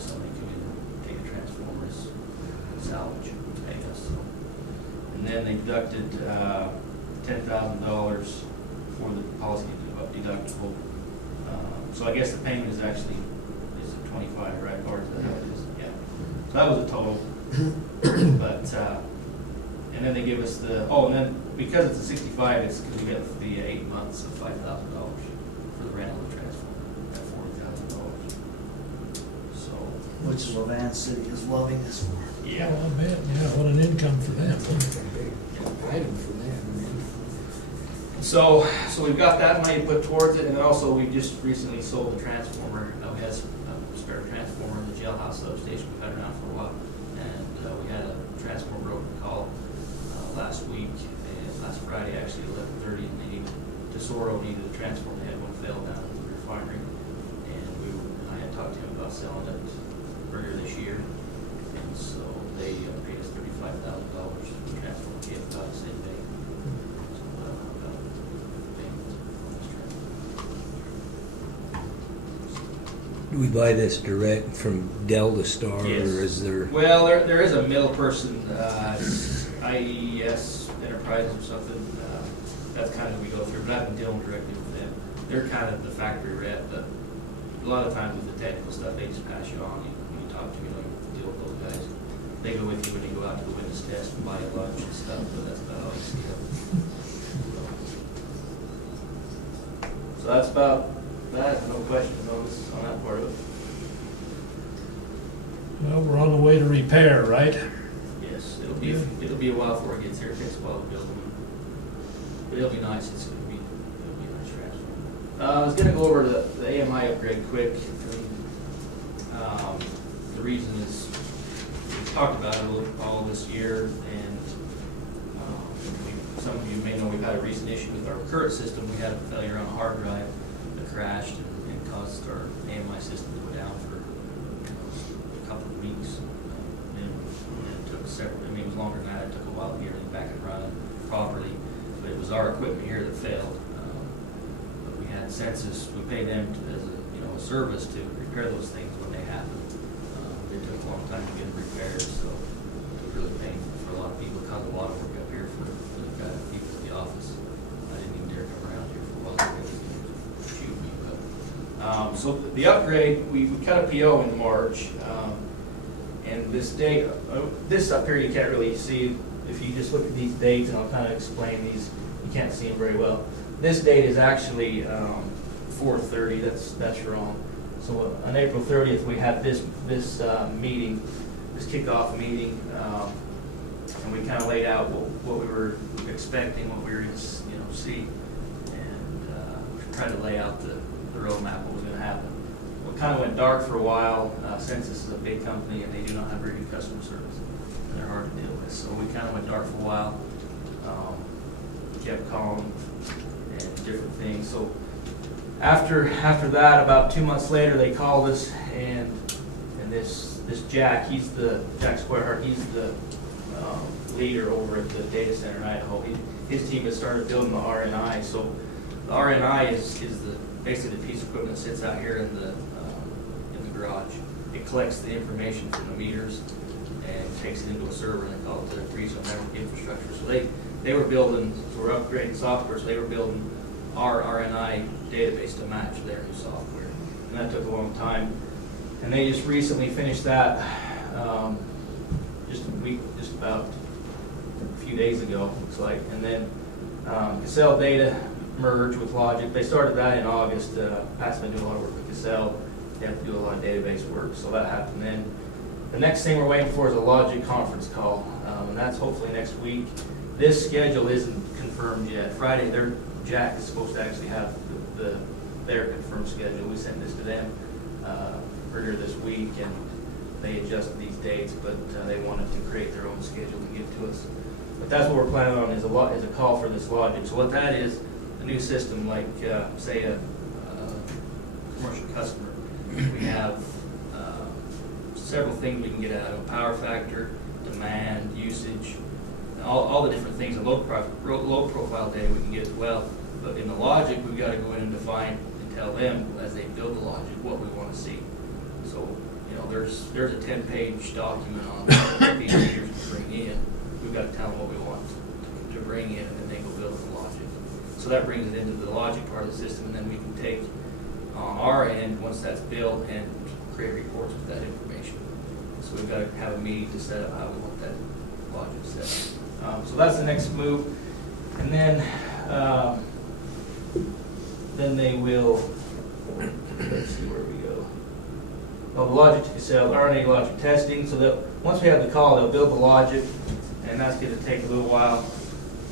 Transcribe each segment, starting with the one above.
if somebody could take a transformer as salvage, I guess. So. And then they deducted $10,000 for the policy deductible. So I guess the payment is actually is 25, right? Or is that how it is? Yeah. So that was a total. But and then they give us the and then because it's a 65, it's because we get the 8 months of $5,000 for the rental of transformer at $40,000. So Which Levan City is loving this for. yeah. Well, I bet, yeah, what an income for them. Item for them, man. So we've got that money put towards it, and then also we just recently sold the transformer. We had a spare transformer in the jailhouse substation we've had around for a while, and we had a transformer broken call last week, and last Friday actually 11:30, and they needed Tesoro needed a transformer. They had one fail down at the refinery, and I had talked to him about selling it earlier this year, and so they paid us $35,000 for the transformer. Gave about the same day. Do we buy this direct from Delta Star, Yes. or is there? Well, there is a middle person, IES Enterprises or something. That's kind of we go through, but I've been dealing directly with them. They're kind of the factory rep, but a lot of times with the technical stuff, they just pass you on. When you talk to me, you don't deal with those guys. They go with you when you go out to the witness test and buy you lunch and stuff, but that's about all you see of them. So that's about that. No questions on that part of it. Well, we're on the way to repair, right? Yes, it'll be a while before it gets here. It takes a while to build them. But it'll be nice. It'll be a nice transformer. I was going to go over the AMI upgrade quick. The reason is we've talked about it a little all this year, and some of you may know we've had a recent issue with our current system. We had a failure on a hard drive that crashed and caused our AMI system to go down for a couple of weeks. And it took several. I mean, it was longer than that. It took a while to get everything back and running properly. But it was our equipment here that failed. But we had Census. We paid them as a service to repair those things when they happen. It took a long time to get them repaired, so it was really painful for a lot of people. It caused a lot of work up here for the people at the office. I didn't even dare come around here for a while. They was going to shoot me. But, so the upgrade, we cut a PO in March, and this date, this up here you can't really see. If you just look at these dates, and I'll kind of explain these, you can't see them very well. This date is actually 4/30. That's wrong. So on April 30th, we had this meeting, this kickoff meeting, and we kind of laid out what we were expecting, what we were going to see, and we tried to lay out the roadmap, what was going to happen. Well, it kind of went dark for a while. Census is a big company, and they do not have very good customer service, and they're hard to deal with. So we kind of went dark for a while. Kept calling and different things. So after that, about 2 months later, they called us, and this Jack Squarehart, he's the leader over at the data center in Idaho. His team has started building the RNI. So the RNI is basically the piece of equipment that sits out here in the garage. It collects the information from the meters and takes it into a server, and they call it the regional network infrastructure. So they were building, so we're upgrading software, so they were building our RNI database to match their new software. And that took a long time. And they just recently finished that just about a few days ago, looks like. And then Cassell Data merged with Logic. They started that in August. Pat's been doing a lot of work with Cassell. They have to do a lot of database work, so that happened then. The next thing we're waiting for is a Logic conference call, and that's hopefully next week. This schedule isn't confirmed yet. Friday, Jack is supposed to actually have their confirmed schedule. We sent this to them earlier this week, and they adjusted these dates, but they wanted to create their own schedule to give to us. But that's what we're planning on is a call for this Logic. So what that is, a new system like, say, a commercial customer. We have several things we can get out of: power factor, demand, usage, all the different things, and low profile data we can get as well. But in the Logic, we've got to go in and define and tell them as they build the Logic what we want to see. So, there's a 10-page document on what the engineers can bring in. We've got to tell them what we want to bring in, and then they go build the logic. So that brings it into the logic part of the system, and then we can take on our end, once that's built, and create reports with that information. So we've got to have a meeting to set up how we want that logic set up. So that's the next move. And then they will, let's see where we go. Well, the logic to sell RNA logic testing. So that once we have the call, they'll build the logic, and that's going to take a little while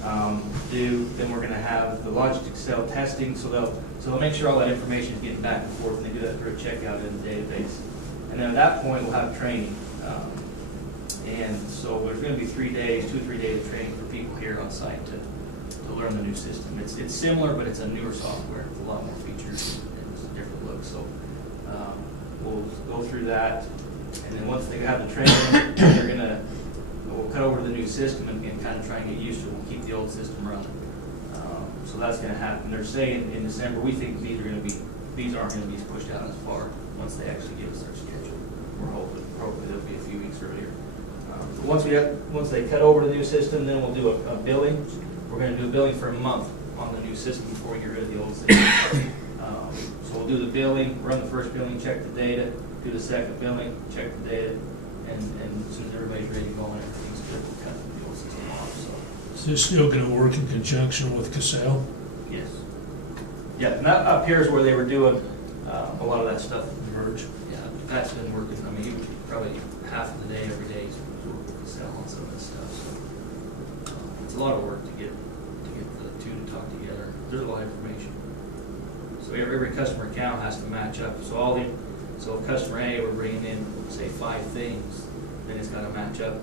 to do. Then we're going to have the logic to sell testing. So they'll make sure all that information is getting back and forth, and they do that through a checkout in the database. And then at that point, we'll have training. And so there's going to be 3 days, 2 or 3 days of training for people here on site to learn the new system. It's similar, but it's a newer software with a lot more features and it's a different look. So we'll go through that, and then once they have the training, we'll cut over to the new system and kind of try and get used to it. We'll keep the old system running. So that's going to happen. They're saying in December. We think these aren't going to be pushed out as far once they actually give us their schedule. We're hoping they'll be a few weeks earlier. Once they cut over to the new system, then we'll do a billing. We're going to do a billing for a month on the new system before we get rid of the old system. So we'll do the billing, run the first billing, check the data, do the second billing, check the data, and as soon as everybody's ready to go and everything's good, we'll cut the old system off. So Is this still gonna work in conjunction with Cassell? yes, yeah, and that up here is where they were doing a lot of that stuff. Merge? Yeah, Pat's been working. I mean, he was probably half of the day every day he's working with Cassell on some of this stuff. So it's a lot of work to get the two to talk together. There's a lot of information. So every customer account has to match up. So customer A, we're bringing in, say, 5 things, then it's got to match up.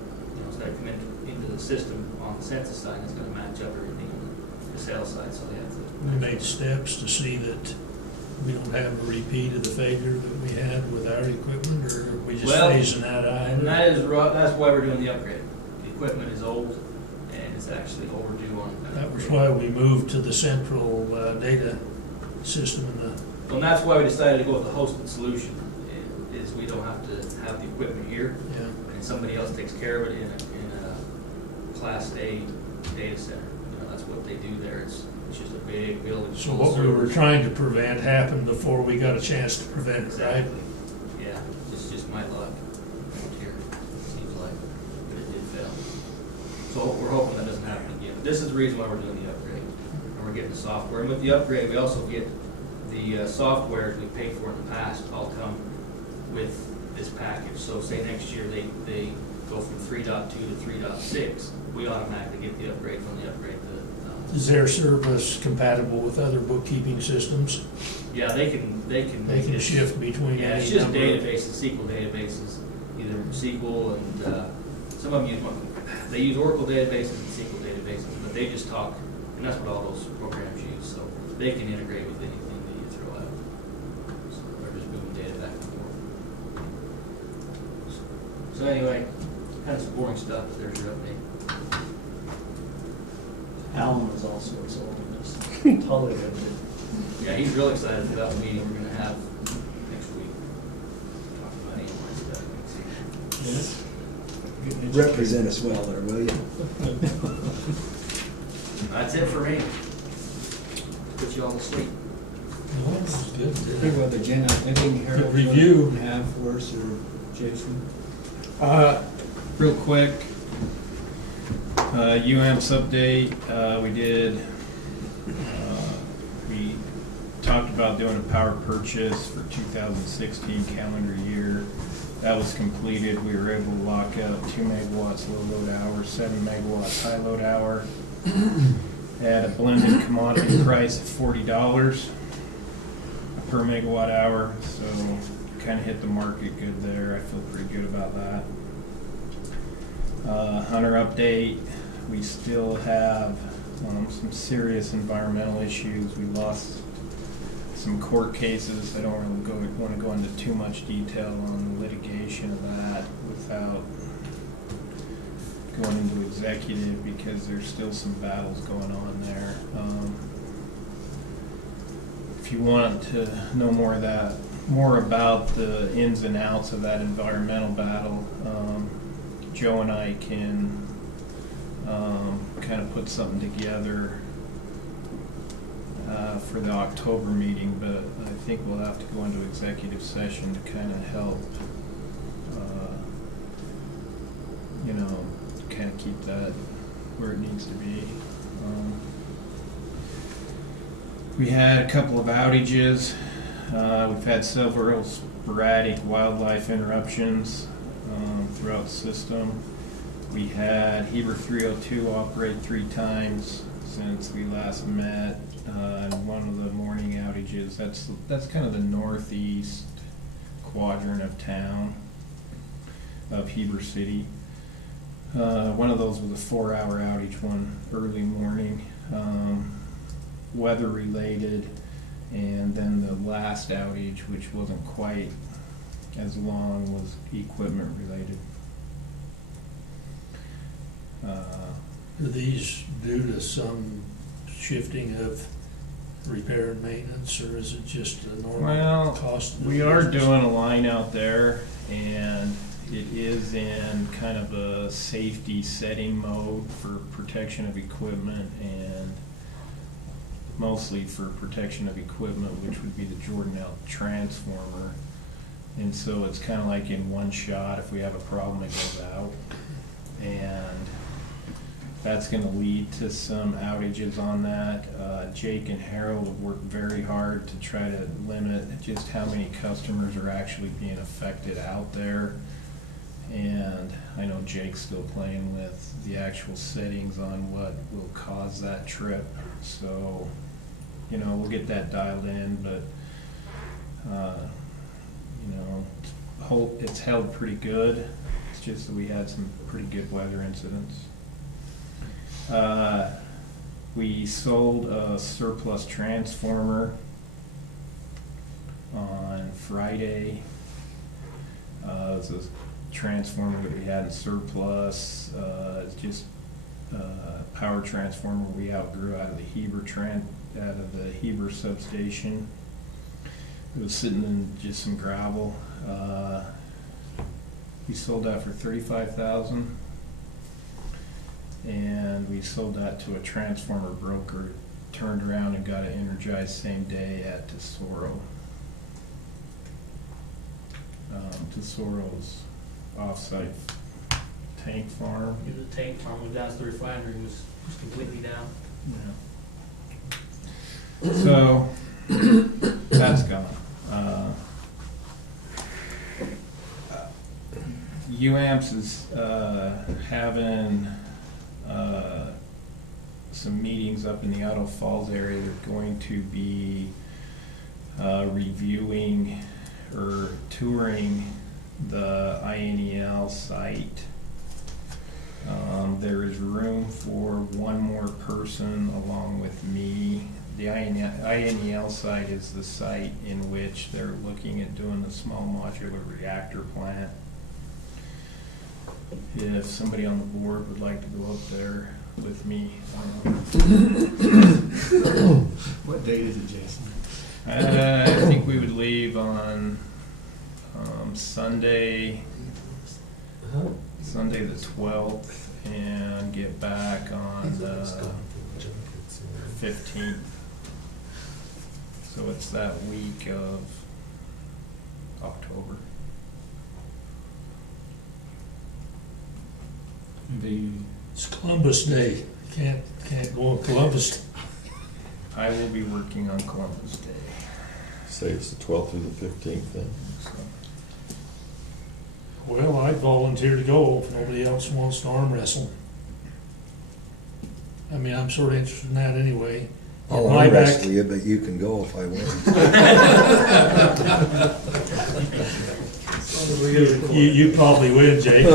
It's got to come into the system on the census side. It's got to match up everything on the sales side. So they have to. We made steps to see that we don't have a repeat of the failure that we had with our equipment, or are we just phasing that out? And that's why we're doing the upgrade. The equipment is old, and it's actually overdue on. That was why we moved to the central data system And that's why we decided to go with the hosted solution. Is we don't have to have the equipment here, yeah. and somebody else takes care of it in a Class A data center. That's what they do there. It's just a big building. So what we were trying to prevent happened before we got a chance to prevent it, right? Exactly. Yeah, it's just my luck here, it seems like, but it did fail. So we're hoping that doesn't happen again. This is the reason why we're doing the upgrade, and we're getting the software. And with the upgrade, we also get the software we paid for in the past all come with this package. So say next year they go from 3.2 to 3.6, we automatically get the upgrade from the upgrade to Is their service compatible with other bookkeeping systems? yeah, they can They can shift between Yeah, it's any just number. databases, SQL databases, either SQL and some of them they use Oracle databases and SQL databases, but they just talk, and that's what all those programs use. So they can integrate with anything that you throw out. So they're just moving data back and forth. So anyway, kind of some boring stuff, but there's your update. Alan was all sorts of this. Totally riveted. Yeah, he's real excited about the meeting we're gonna have next week. Talk about analyze stuff. Yes. Represent us well there, will you? That's it for me. Put you all to sleep. No, this is good. Good with Jenna, anything Harold? Good review. you have for us, or Jason? Real quick, UAMPS update, we talked about doing a power purchase for 2016 calendar year. That was completed. We were able to lock up 2 megawatts low load hour, 7 megawatts high load hour at a blended commodity price of $40 per megawatt hour. So kind of hit the market good there. I feel pretty good about that. Hunter update, we still have some serious environmental issues. We lost some court cases. I don't really want to go into too much detail on the litigation of that without going into executive, because there's still some battles going on there. If you want to know more of that, more about the ins and outs of that environmental battle, Joe and I can kind of put something together for the October meeting, but I think we'll have to go into executive session to kind of help, kind of keep that where it needs to be. We had a couple of outages. We've had several sporadic wildlife interruptions throughout the system. We had Heber 302 operate 3 times since we last met. One of the morning outages, that's kind of the northeast quadrant of town, of Heber City. One of those was a 4-hour outage one early morning, weather related, and then the last outage, which wasn't quite as long, was equipment related. Are these due to some shifting of repair and maintenance, or is it just a normal cost? We are doing a line out there, and it is in kind of a safety setting mode for protection of equipment, and mostly for protection of equipment, which would be the Jordan L transformer. And so it's kind of like in one shot. If we have a problem, it goes out. And that's going to lead to some outages on that. Jake and Harold have worked very hard to try to limit just how many customers are actually being affected out there. And I know Jake's still playing with the actual settings on what will cause that trip. So, we'll get that dialed in, but, it's held pretty good. It's just that we had some pretty good weather incidents. We sold a surplus transformer on Friday. It's a transformer that we had in surplus. It's just a power transformer we outgrew out of the Heber substation. It was sitting in just some gravel. We sold that for $35,000, and we sold that to a transformer broker. Turned around and got it energized same day at Tesoro. Tesoro's offsite tank farm. The tank farm went down to the refinery, was completely down. Yeah. So that's gone. UAMPS is having some meetings up in the Otto Falls area. They're going to be reviewing or touring the INEL site. There is room for one more person along with me. The INEL site is the site in which they're looking at doing the small modular reactor plant. If somebody on the board would like to go up there with me. What date is it, Jason? I think we would leave on Sunday the 12th, and get back on the 15th. So it's that week of October. It's Columbus Day. Can't go on Columbus Day. I will be working on Columbus Day. Say it's the 12th through the 15th then. So. Well, I'd volunteer to go if nobody else wants to arm wrestle. I mean, I'm sort of interested in that anyway. I'll My arm back- wrestle you, but you can go if I win. You probably win, Jake.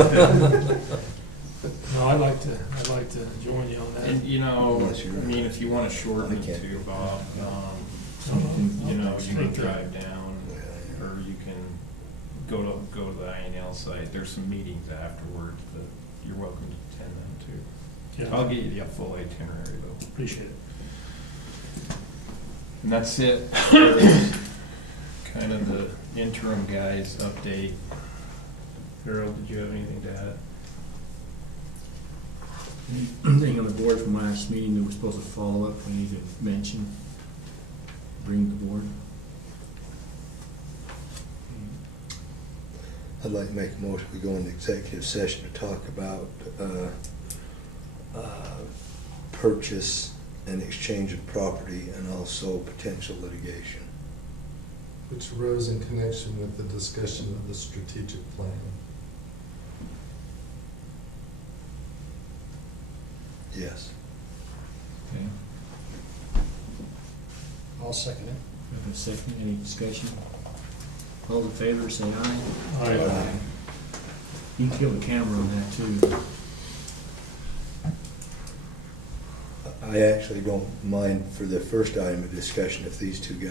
No, I'd like to join you on that. And, Unless you're- I mean, if you want to shorten I it can't. too, Bob, you can drive down, or you can go to the INL site. There's some meetings afterwards, but you're welcome to attend them too. Yeah, I'll get you the full itinerary though. appreciate it. And that's it. For kind of the interim guys update. Harold, did you have anything to add? Anything on the board from last meeting that we're supposed to follow up, we need to mention, bring to the board? I'd like to make a motion, we go into executive session to talk about purchase and exchange of property and also potential litigation. Which arose in connection with the discussion of the strategic plan. Yes. Okay. I'll second it. We have a second, any discussion? All in favor, say aye. Aye. You can kill the camera on that too. I actually don't mind for the first item of discussion if these two guys